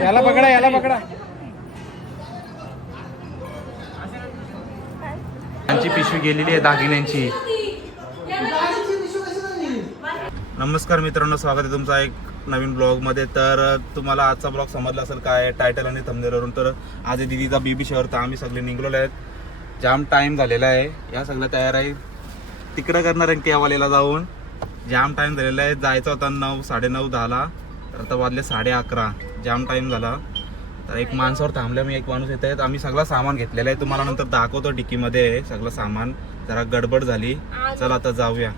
याला पकडा, याला पकडा. त्यांची पिशवी गेलेली आहे दागिन्यांची. नमस्कार मित्रांनो, स्वागत आहे तुमचा एक नवीन ब्लॉगमध्ये. तर तुम्हाला आजचा ब्लॉग समजला असेल काय टायटल आणि थंबनेलवरून. तर आज आहे दीदीचा बेबी शॉवर. तर आम्ही सगळे निघलेलो आहेत. जाम टाईम झालेला आहे. या सगळ्या तयार आहे तिकडं करणार आहे केवालेला जाऊन. जाम टाईम झालेला आहे. जायचा होता 9, 9:30, 10ला. तर आता वाजले 11:30. जाम टाईम झाला. तर एक माणसावर थांबल्या, मी एक माणूस येत आहेत. आम्ही सगळं सामान घेतलेलं आहे, तुम्हाला नंतर दाखवतो. डिकीमध्ये आहे सगळं सामान. जरा गडबड झाली. चला आता जाऊया.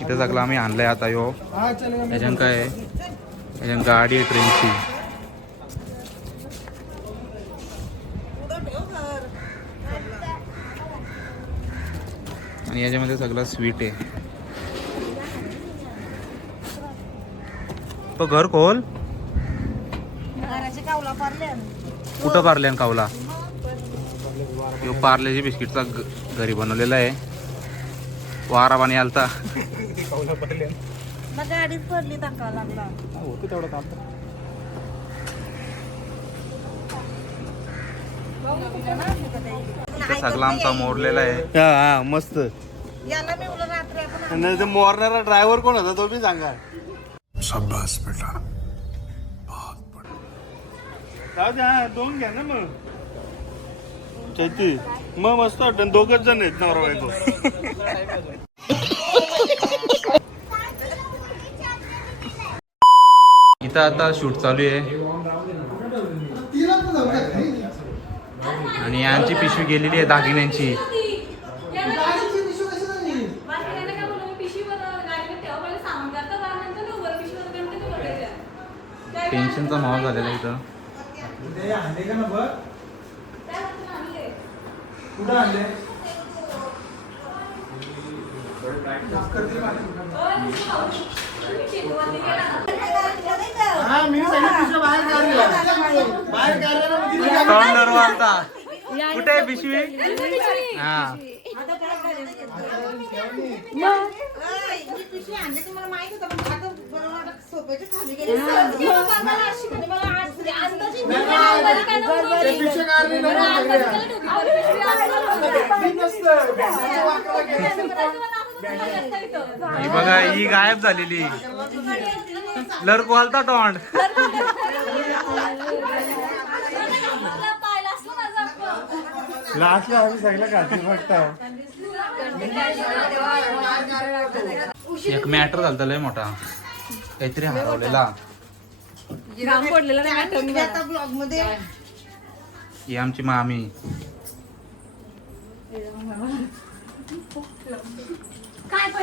इथे सगळं आम्ही आणलंय. आता यो याच्यान काय आहे, याच्यान गाडी आहे ट्रेनची. आणि याच्यामध्ये सगळं स्वीट आहे. तो घर खोल कुठं पार्ल्यान कावला. यो पार्ल्याची बिस्किटचा घरी बनवलेला आहे. वारा पाणी आलता गाडीत पडली टाका लागला होतं तेवढं चालतं. इथं सगळं आमचा मोडलेला आहे. हा मस्त. याला मी उलट रात्री आपण ते मोरणारा ड्रायव्हर कोण होता तो बी सांगा. शाबाश बेटा. जाऊ द्या, दोन घ्या ना मग. चैती मग मस्त वाटतं. दोघच जण आहेत नवरा बायको. इथं आता शूट चालू आहे आणि यांची पिशवी गेलेली आहे दागिन्यांची. टेन्शनचा माहोल झालेला आहे इथं. कुठे आहे पिशवी? हा ही बघा, ही गायब झालेली. लडको आलता तोंड. लास्टला आम्ही सगळं खाते फक्त. एक मॅटर झालता लय मोठा, काहीतरी हरवलेला. ब्लॉग मध्ये ही आमची मामी.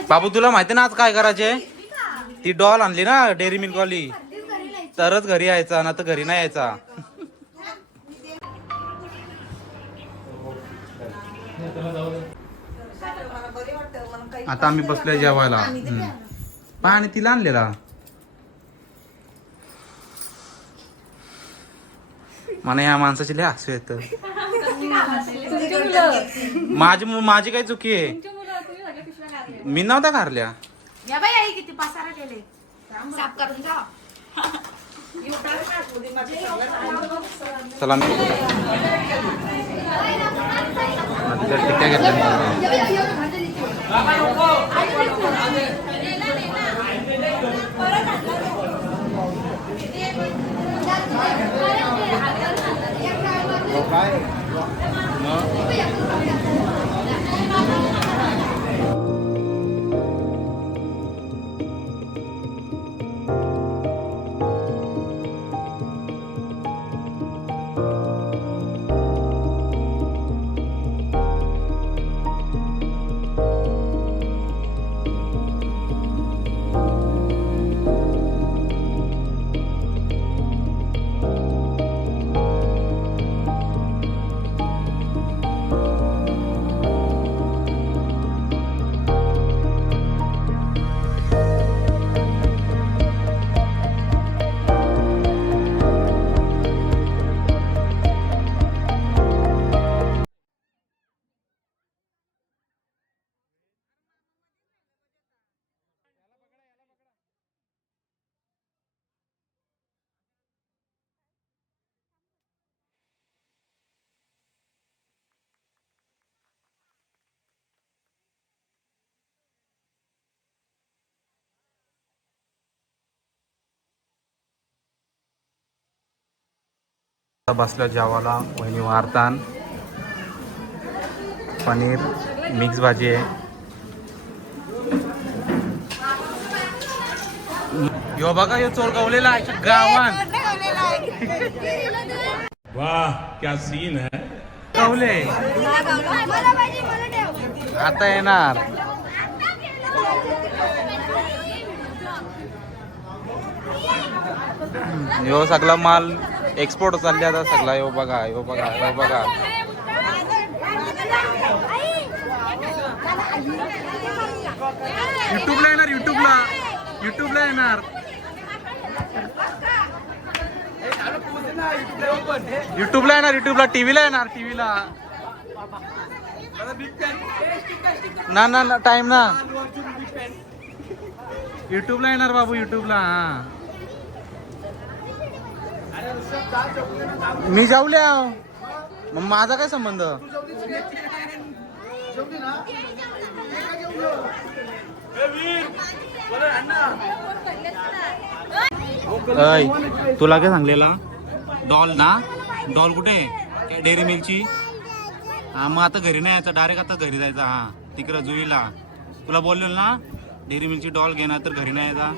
बाबू तुला माहिती ना आज काय करायचे? ती डॉल आणली ना डेअरी मिल्क वाली, तरच घरी यायचा, ना तर घरी नाही यायचा. आता आम्ही बसलोय जेवायला. पाणी तिला आणलेला. मला या माणसाची लय हसू येत. माझी काय चुकी आहे? मी नव्हता घारल्या. किती पसारा केले साफ करून जा. चला मी टिक्या घेतल्या. बसल्या जेवायला वहिनी वारतान पनीर मिक्स भाजी आहे. यो बघा यो चोर गवलेला आहे गावात. वाह क्या सीन है. गवले आता येणार. यो सगळा माल एक्सपोर्ट चालले आता सगळा. यो बघा यो बघा यो बघा. युट्यूबला येणार. युट्यूबला येणार. युट्यूबला टीव्हीला येणार. ना टाइम ना. युट्यूबला येणार बाबू. युट्यूबला. हा मी जाऊल्या मग माझा काय संबंध. तुला काय सांगलेला डॉल ना. डॉल कुठे काय डेअरी मिल्कची. हा मग आता घरी नाही यायचं डायरेक्ट. आता घरी जायचं. हा तिकडं जुईला तुला बोललेलं ना डेअरी मिल्कची डॉल घेणार तर घरी नाही यायचा.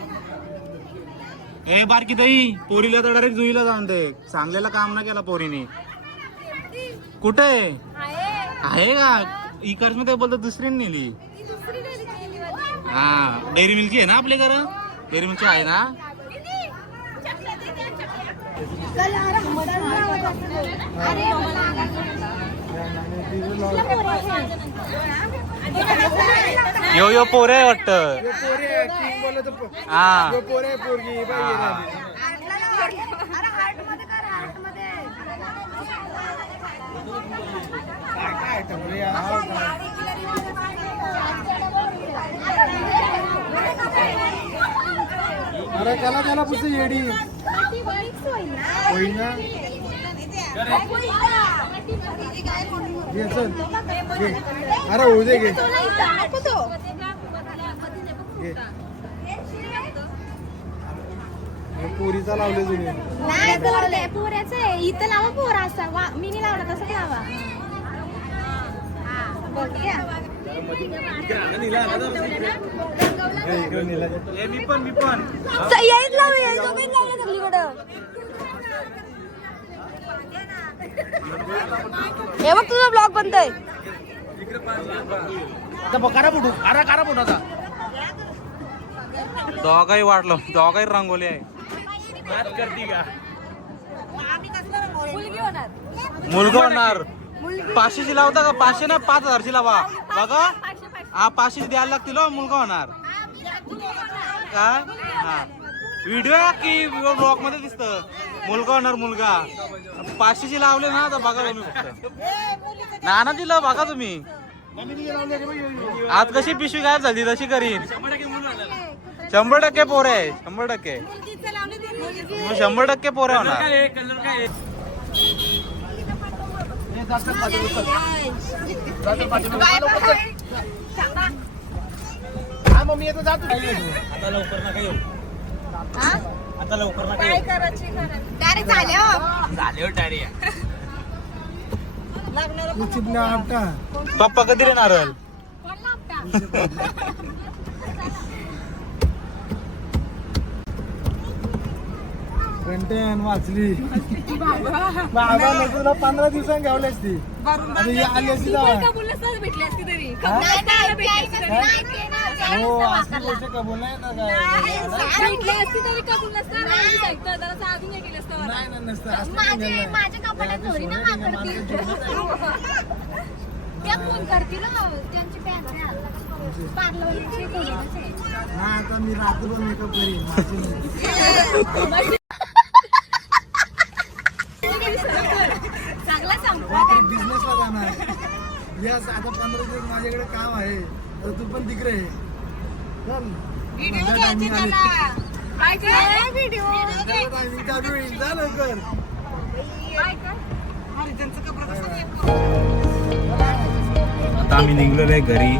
ए बारकी ताई पोरीला तर डायरेक्ट जुईला जाऊन दे. सांगलेलं काम ना केला पोरीने. कुठे आहे का इकडच मध्ये बोलतो दुसरीने नेली. हा डेअरी मिल्कची आहे ना आपल्या घरा. डेअरी मिल्कची आहे ना. यो पोरे आहे वाटत. हा अरे त्याला पुढे येडी होईल ना. अरे होऊ दे घे. पोरीचा लावले तुम्ही. नाही पोऱ्याच आहे. इथं लावा पोरा असा. मी नाही लावला तसं लावा. मी पण हे बघ तुझा ब्लॉग बनतोय. दोघाही वाटलं. दोघाही रांगोली आहे. मुलगा होणार. 500ची लावता का. 500 ना 5000ची लावा बघा. हा 500 द्यायला लागतील. मुलगा होणार काय. हा व्हिडिओ की ब्लॉग मध्ये दिसत. मुलगा होणार. मुलगा 500ची लावले ना तर बघा तुम्ही. फक्त नाना दिलं बघा तुम्ही. आज कशी पिशवी गायब झाली तशी करीन. 100% पोरे आहे. 100% 100% पोरे होणार. आता लवकर ना काय करायची. डायरेक्ट पप्पा कधी रे नारळ. कंटेन वाचली. बाबा तुला 15 दिवसांनी घ्यावली असती. आली असती भेटली असती तरी. हो असली गोष्ट कबूल नाही ना काय. भेटली असती तरी कबूल नसतं. नाही नसतं. माझ्या कपड्यात थोडी ना त्या फोन करतील त्यांची आता मी रात्रभर मेकअप करीन. बिझनेसला जाणार. यस आता 15 दिवस माझ्याकडे काम आहे. तर तू पण तिकडे आता आम्ही निघलेलो आहे घरी.